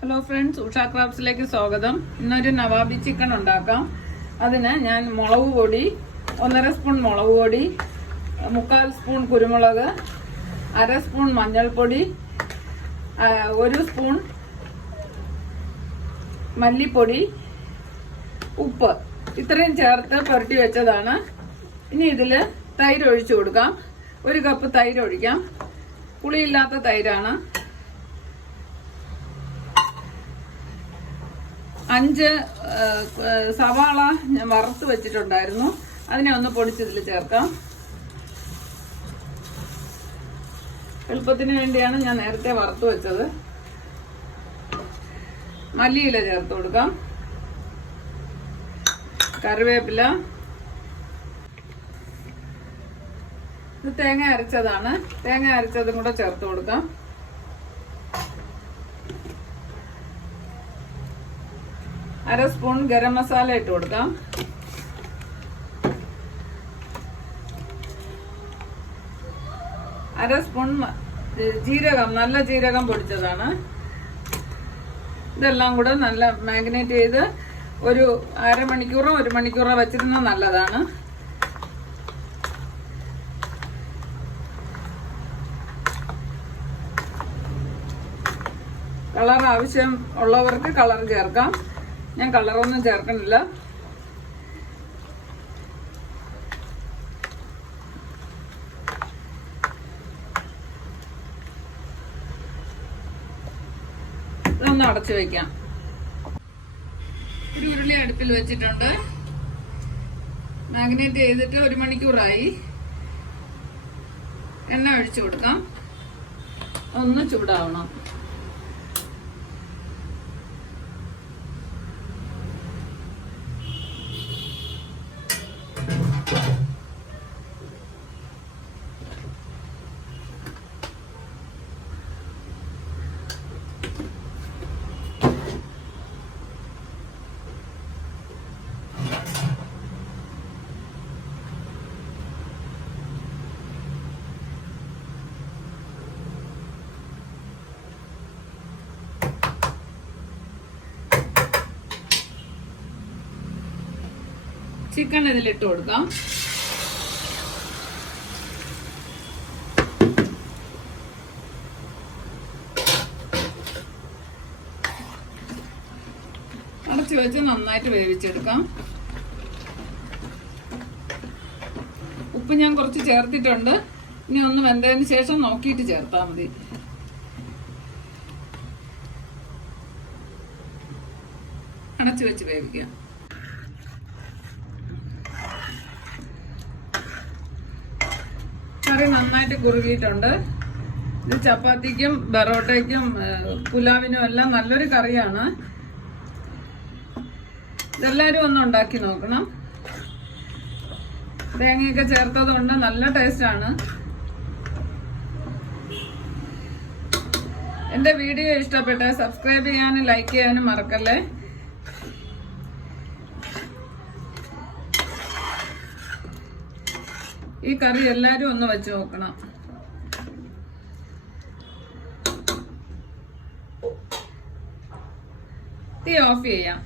Hello friends, Usha ക്രാഫ്റ്റ്സിലേക്ക് സ്വാഗതം. ഇന്നൊരു Nawabi chicken ഉണ്ടാക്കാം. അതിന് ഞാൻ മുളക് പൊടി 1.5 സ്പൂൺ മുളക് പൊടി, 3/4 സ്പൂൺ കുരുമുളക്, 1/2 സ്പൂൺ മഞ്ഞൾപ്പൊടി, 1 സ്പൂൺ മല്ലിപ്പൊടി, ഉപ്പ് ഇത്രയും ചേർത്ത് പുരട്ടി വെച്ചതാണ്. ഇനി ഇതിൽ തൈര് ഒഴിച്ചു കൊടുക്കാം. 1 കപ്പ് തൈര് ഒഴിക്കാം. പുളിയില്ലാത്ത തൈരാണ്. 5 സവാള ഞാൻ വറുത്ത് വെച്ചിട്ടുണ്ടായിരുന്നു. അതിനെ ഒന്ന് പൊടിച്ചതിൽ ചേർക്കാം. എളുപ്പത്തിന് വേണ്ടിയാണ് ഞാൻ നേരത്തെ വറുത്ത് വെച്ചത്. മല്ലിയില ചേർത്ത് കൊടുക്കാം. കറിവേപ്പില. ഇത് തേങ്ങ അരച്ചതാണ്. തേങ്ങ അരച്ചതും കൂടെ ചേർത്ത് കൊടുക്കാം. അര സ്പൂൺ ഗരം മസാല ഇട്ട് കൊടുക്കാം. അര സ്പൂൺ ജീരകം, നല്ല ജീരകം പൊടിച്ചതാണ്. ഇതെല്ലാം കൂടെ നല്ല മാഗ്നേറ്റ് ചെയ്ത് ഒരു അരമണിക്കൂറോ 1 മണിക്കൂറോ വെച്ചിരുന്നത് നല്ലതാണ്. കളർ ആവശ്യം ഉള്ളവർക്ക് കളർ ചേർക്കാം. ഞാൻ കളറൊന്നും ചേർക്കണില്ല. ഇതൊന്ന് അടച്ചു വെക്കാം. ഒരു ഉരുളി അടുപ്പിൽ വെച്ചിട്ടുണ്ട്. മാഗ്നേറ്റ് ചെയ്തിട്ട് 1 മണിക്കൂറായി. എണ്ണ ഒഴിച്ചു കൊടുക്കാം. ഒന്ന് ചൂടാവണം. ചിക്കൻ ഇതിലിട്ട് കൊടുക്കാം. അടച്ചു വെച്ച് നന്നായിട്ട് വേവിച്ചെടുക്കാം. ഉപ്പ് ഞാൻ കുറച്ച് ചേർത്തിട്ടുണ്ട്. ഇനി ഒന്ന് വെന്തതിന് ശേഷം നോക്കിയിട്ട് ചേർത്താൽ മതി. അടച്ചു വെച്ച് വേവിക്കാം. കറി നന്നായിട്ട് കുറുകിയിട്ടുണ്ട്. ഇത് ചപ്പാത്തിക്കും ബറോട്ടയ്ക്കും പുലാവിനും എല്ലാം നല്ലൊരു കറിയാണ്. ഇതെല്ലാവരും ഒന്ന് ഉണ്ടാക്കി നോക്കണം. തേങ്ങയൊക്കെ ചേർത്തത് കൊണ്ട് നല്ല ടേസ്റ്റാണ്. എൻ്റെ വീഡിയോ ഇഷ്ടപ്പെട്ട സബ്സ്ക്രൈബ് ചെയ്യാനും ലൈക്ക് ചെയ്യാനും മറക്കല്ലേ. ഈ കറി എല്ലാവരും ഒന്ന് വെച്ച് നോക്കണം. തീ ഓഫ് ചെയ്യാം.